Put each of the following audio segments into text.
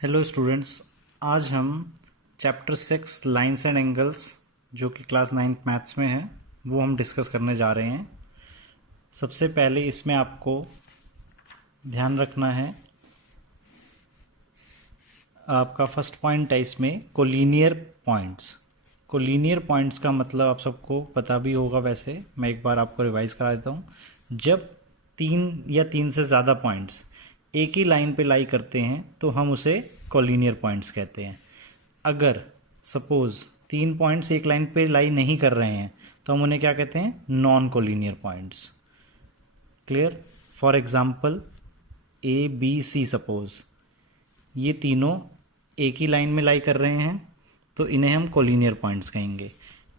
Hello students, आज हम chapter 6 lines and angles जो कि क्लास 9th मैथ्स में है वो हम डिस्कस करने जा रहे हैं। सबसे पहले इसमें आपको ध्यान रखना है, आपका फर्स्ट पॉइंट है इसमें कोलिनियर पॉइंट्स। कोलिनियर पॉइंट्स का मतलब आप सबको पता भी होगा, वैसे मैं एक बार आपको रिवाइज करा देता हूँ। जब तीन या तीन से ज़्यादा पॉइंट्स एक ही लाइन पे लाई करते हैं तो हम उसे कोलिनियर पॉइंट्स कहते हैं। अगर सपोज तीन पॉइंट्स एक लाइन पे लाई नहीं कर रहे हैं तो हम उन्हें क्या कहते हैं? Non collinear points. Clear? For example A B C, suppose ये तीनों एक ही लाइन में लाई कर रहे हैं तो इन्हें हम कोलिनियर पॉइंट्स कहेंगे।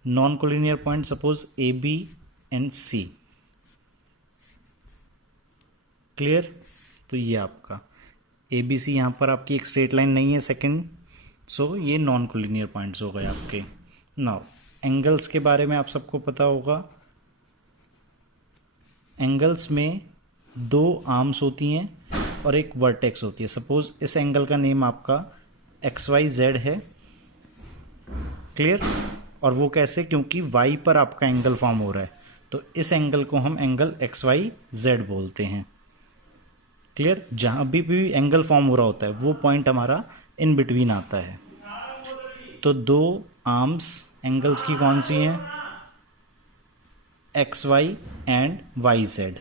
Non collinear point suppose A B and C. Clear? तो ये आपका ए बी सी, यहाँ पर आपकी एक स्ट्रेट लाइन नहीं है सेकंड, सो ये नॉन कोलिनियर पॉइंट्स हो गए आपके। नाउ एंगल्स के बारे में आप सबको पता होगा। एंगल्स में दो आर्म्स होती हैं और एक वर्टेक्स होती है। सपोज इस एंगल का नेम आपका एक्स वाई जेड है। क्लियर? और वो कैसे? क्योंकि वाई पर आपका एंगल फॉर्म हो रहा है तो इस एंगल को हम एंगल एक्स वाई जेड बोलते हैं। क्लियर? जहाँ भी एंगल फॉर्म हो रहा होता है वो पॉइंट हमारा इन बिटवीन आता है। तो दो आर्म्स एंगल्स की कौन सी हैं? X Y and Y Z.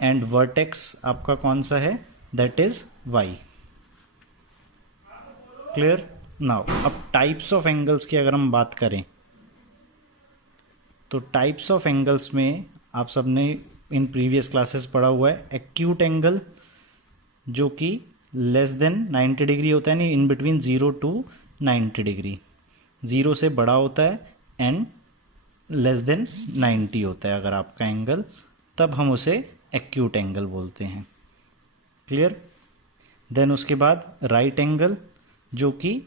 And vertex आपका कौन सा है? That is Y. Clear? Now अब टाइप्स ऑफ एंगल्स की अगर हम बात करें तो टाइप्स ऑफ एंगल्स में आप सबने इन प्रीवियस क्लासेस पढ़ा हुआ है। एक्यूट एंगल जो कि लेस देन 90 डिग्री होता है, नहीं इन बिटवीन 0 to 90 डिग्री, 0 से बड़ा होता है एंड लेस देन 90 होता है अगर आपका एंगल, तब हम उसे एक्यूट एंगल बोलते हैं। क्लियर? देन उसके बाद राइट एंगल जो कि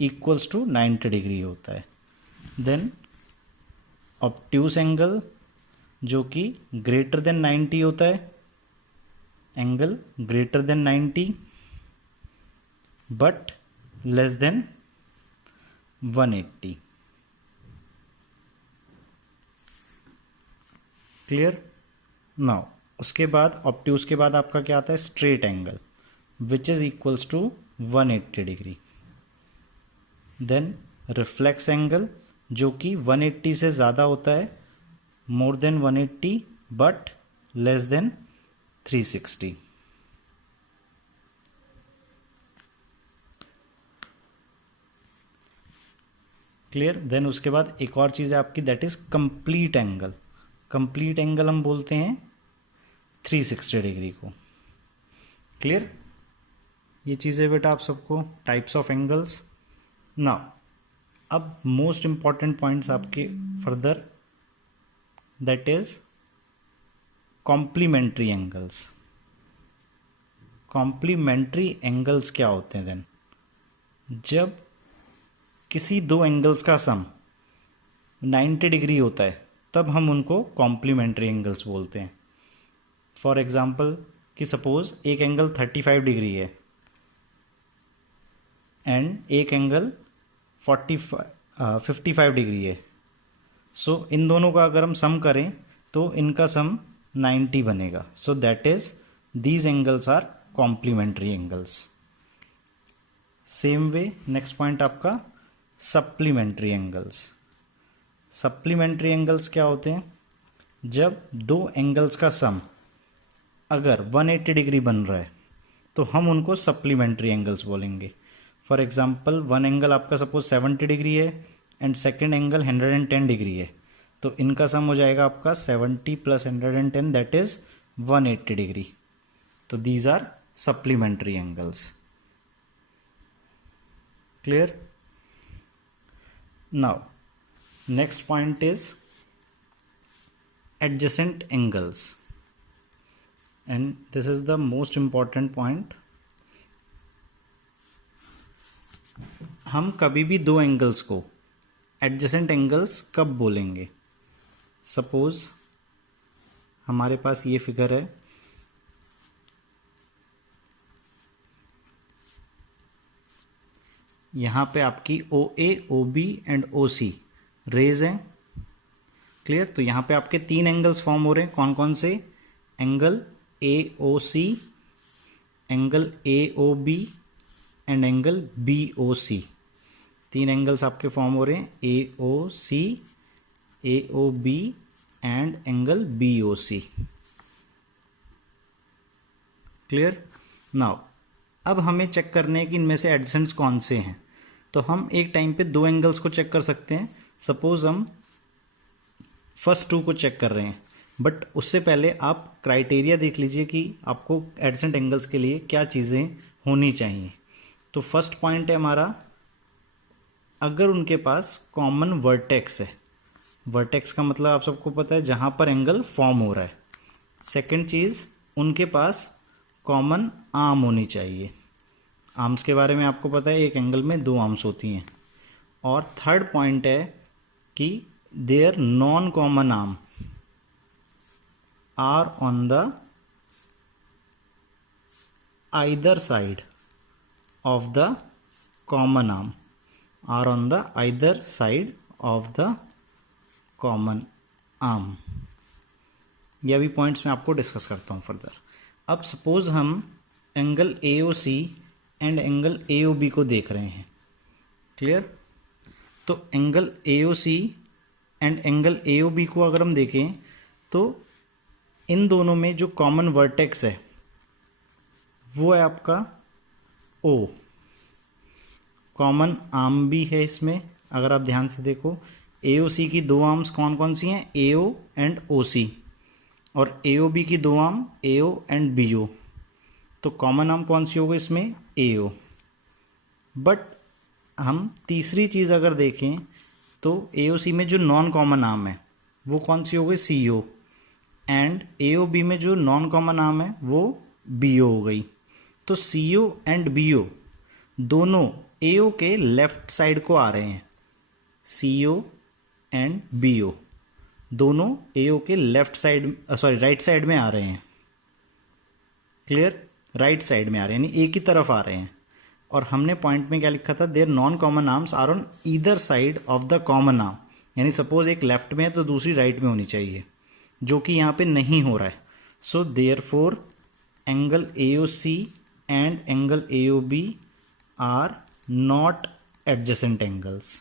इक्वल्स टू 90 डिग्री होता है। देन ऑब्ट्यूस एंगल जो कि ग्रेटर देन 90 होता है, angle greater than 90 but less than 180। Clear? Now उसके बाद ऑब्ट्यूस के बाद आपका क्या आता है? Straight angle which is equals to 180 degree. Then reflex angle जो कि 180 से ज़्यादा होता है, more than 180 but less than 360। Clear? Then उसके बाद एक और चीज़ है आपकी, that is complete angle. Complete angle हम बोलते हैं 360 डिग्री को। क्लियर? ये चीज़ें बेटा आप सबको टाइप्स ऑफ एंगल्स। नाउ अब मोस्ट इंपॉर्टेंट पॉइंट्स आपके further, that is complementary angles. Complementary angles क्या होते हैं? देन जब किसी दो एंगल्स का सम 90 डिग्री होता है तब हम उनको कॉम्प्लीमेंट्री एंगल्स बोलते हैं। फॉर एग्जाम्पल कि सपोज एक एंगल 35 डिग्री है एंड एक एंगल 55 डिग्री है। सो इन दोनों का अगर हम सम करें तो इनका सम 90 बनेगा। So that is these angles are complementary angles. Same way next point आपका सप्लीमेंट्री एंगल्स। सप्लीमेंट्री एंगल्स क्या होते हैं? जब दो एंगल्स का सम अगर 180 डिग्री बन रहा है तो हम उनको सप्लीमेंट्री एंगल्स बोलेंगे। फॉर एग्जांपल वन एंगल आपका सपोज 70 डिग्री है एंड सेकेंड एंगल 110 डिग्री है, तो इनका सम हो जाएगा आपका 70 प्लस 110, दैट इज 180 डिग्री। तो these are supplementary angles. Clear? Now next point is adjacent angles and this is the most important point। हम कभी भी दो एंगल्स को एडजेसेंट एंगल्स कब बोलेंगे? सपोज हमारे पास ये फिगर है, यहाँ पे आपकी O A, O B and O C rays हैं। क्लियर? तो यहाँ पे आपके 3 एंगल्स फॉर्म हो रहे हैं। कौन कौन से? Angle A O C, angle A O B and angle B O C. 3 angles आपके फॉर्म हो रहे हैं, A O C, A O B and angle B O C. Clear? Now अब हमें चेक करने हैं कि इनमें से एडजेसेंट्स कौन से हैं। तो हम एक टाइम पे 2 एंगल्स को चेक कर सकते हैं। सपोज हम फर्स्ट 2 को चेक कर रहे हैं, बट उससे पहले आप क्राइटेरिया देख लीजिए कि आपको एडजेसेंट एंगल्स के लिए क्या चीज़ें होनी चाहिए। तो फर्स्ट पॉइंट है हमारा, अगर उनके पास कॉमन वर्टेक्स है। वर्टेक्स का मतलब आप सबको पता है जहाँ पर एंगल फॉर्म हो रहा है। सेकंड चीज़, उनके पास कॉमन आर्म होनी चाहिए। आर्म्स के बारे में आपको पता है, एक एंगल में 2 आर्म्स होती हैं। और थर्ड पॉइंट है कि there non common arm are on the either side of the common arm, are on the either side of the common arm. यह भी पॉइंट्स मैं आपको डिस्कस करता हूँ फर्दर। अब सपोज हम angle A O C and angle A O B को देख रहे हैं। क्लियर? तो angle A O C and angle A O B को अगर हम देखें तो इन दोनों में जो कॉमन वर्टेक्स है वो है आपका ओ। कॉमन आर्म भी है इसमें, अगर आप ध्यान से देखो ए ओ सी की 2 आर्म्स कौन कौन सी हैं? A O and O C. और ए ओ बी की 2 arm A O and B O. तो कॉमन आर्म कौन सी होगी इसमें? ए ओ। बट हम तीसरी चीज़ अगर देखें तो ए ओ सी में जो नॉन कॉमन आर्म है वो कौन सी हो गई? सी ओ। एंड ए ओ बी में जो नॉन कॉमन आर्म है वो बी ओ हो गई। तो सी ओ एंड बी ओ दोनों ए ओ के लेफ्ट साइड को आ रहे हैं। सी ओ एंड बी ओ दोनों ए ओ के left side, sorry right side में आ रहे हैं। क्लियर? राइट साइड में आ रहे हैं, यानी ए की तरफ आ रहे हैं। और हमने पॉइंट में क्या लिखा था? There non common arms are on either side of the common arm. यानी सपोज एक लेफ्ट में है तो दूसरी राइट में होनी चाहिए, जो कि यहाँ पे नहीं हो रहा है। So therefore angle A O C and angle A O B are not adjacent angles.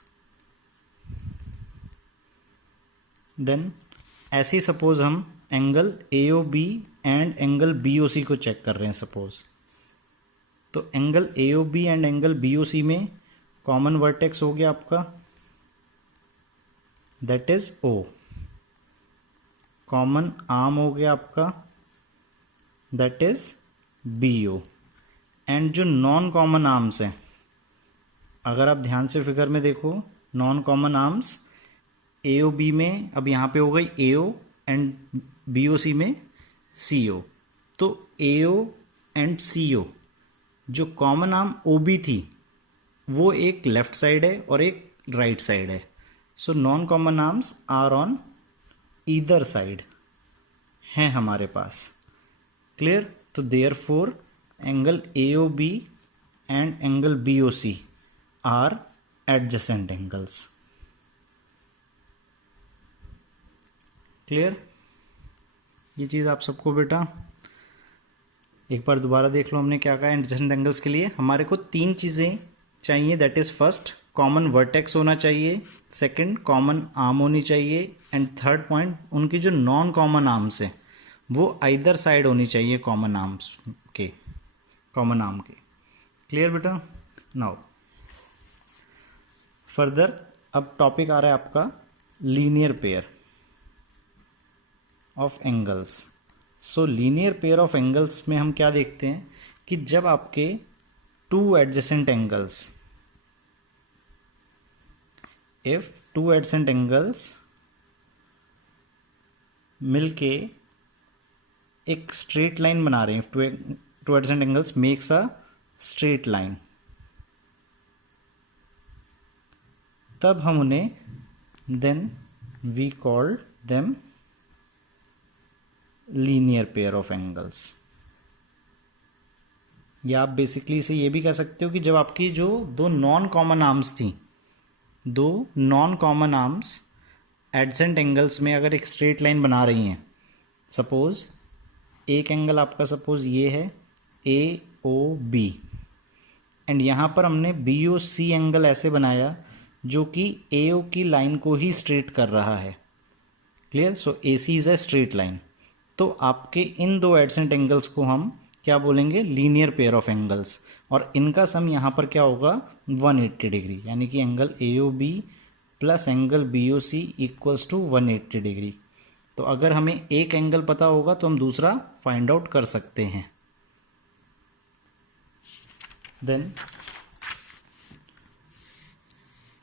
Then ऐसे ही सपोज हम angle A O B and angle B O C को चेक कर रहे हैं सपोज। तो angle A O B and angle B O C में common vertex हो गया आपका, that is O. Common arm हो गया आपका, that is B O. And जो नॉन कॉमन आर्म्स हैं, अगर आप ध्यान से फिगर में देखो, नॉन कॉमन आर्म्स ए ओ बी में अब यहाँ पे हो गई ए O and B O C में सी ओ। तो ए ओ एंड सी ओ जो कॉमन आर्म ओ बी थी वो एक लेफ्ट साइड है और एक राइट साइड है। So non common arms are on either side हैं हमारे पास। क्लियर? तो therefore angle A O B and angle B O C are adjacent angles. Clear? ये चीज़ आप सबको बेटा एक बार दोबारा देख लो, हमने क्या कहा एडजेसेंट एंगल्स के लिए हमारे को 3 चीज़ें चाहिए। That is first common vertex होना चाहिए, सेकंड कॉमन आर्म होनी चाहिए, एंड थर्ड पॉइंट उनकी जो नॉन कॉमन आर्म्स हैं वो आइदर साइड होनी चाहिए कॉमन आर्म्स के, कॉमन आर्म के। क्लियर बेटा? नाउ फर्दर अब टॉपिक आ रहा है आपका linear pair of angles. So linear pair of angles में हम क्या देखते हैं कि जब आपके 2 adjacent angles, if 2 adjacent angles मिलके एक स्ट्रेट लाइन बना रहे हैं, 2 adjacent angles makes a straight line, तब हम उन्हें then we called them linear pair of angles. या आप बेसिकली इसे ये भी कह सकते हो कि जब आपकी जो दो नॉन कॉमन आर्म्स थी, दो नॉन कॉमन आर्म्स एडजेंट एंगल्स में अगर एक स्ट्रेट लाइन बना रही हैं, सपोज एक एंगल आपका सपोज ये है ए ओ बी, एंड यहाँ पर हमने बी ओ सी एंगल ऐसे बनाया जो कि ए ओ की लाइन को ही स्ट्रेट कर रहा है। Clear? So A C is a straight line. तो आपके इन दो एडजेंट एंगल्स को हम क्या बोलेंगे? लीनियर पेयर ऑफ एंगल्स, और इनका सम यहाँ पर क्या होगा? 180 डिग्री, यानी कि angle A O B plus angle B O C equals to 180 degree. तो अगर हमें एक एंगल पता होगा तो हम दूसरा फाइंड आउट कर सकते हैं। देन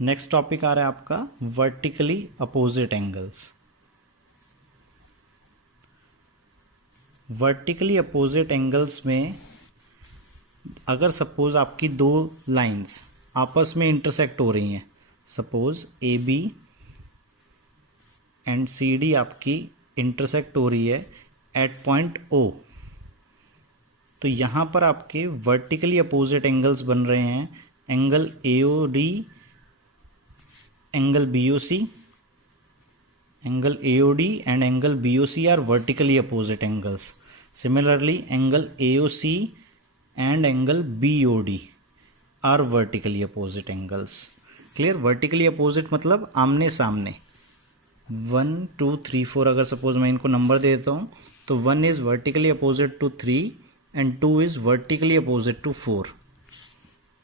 नेक्स्ट टॉपिक आ रहा है आपका vertically opposite angles. Vertically opposite angles में अगर सपोज आपकी दो लाइंस आपस में इंटरसेक्ट हो रही हैं, suppose A B and C D आपकी इंटरसेक्ट हो रही है एट पॉइंट ओ, तो यहाँ पर आपके वर्टिकली अपोजिट एंगल्स बन रहे हैं angle A O D, angle B O C, angle A O D and angle B O C are vertically opposite angles. Similarly, angle AOC and angle BOD are vertically opposite angles. Clear? Vertically opposite मतलब आमने सामने। 1 2 3 4 अगर suppose मैं इनको number दे देता हूँ तो 1 is vertically opposite to 3 and 2 is vertically opposite to 4.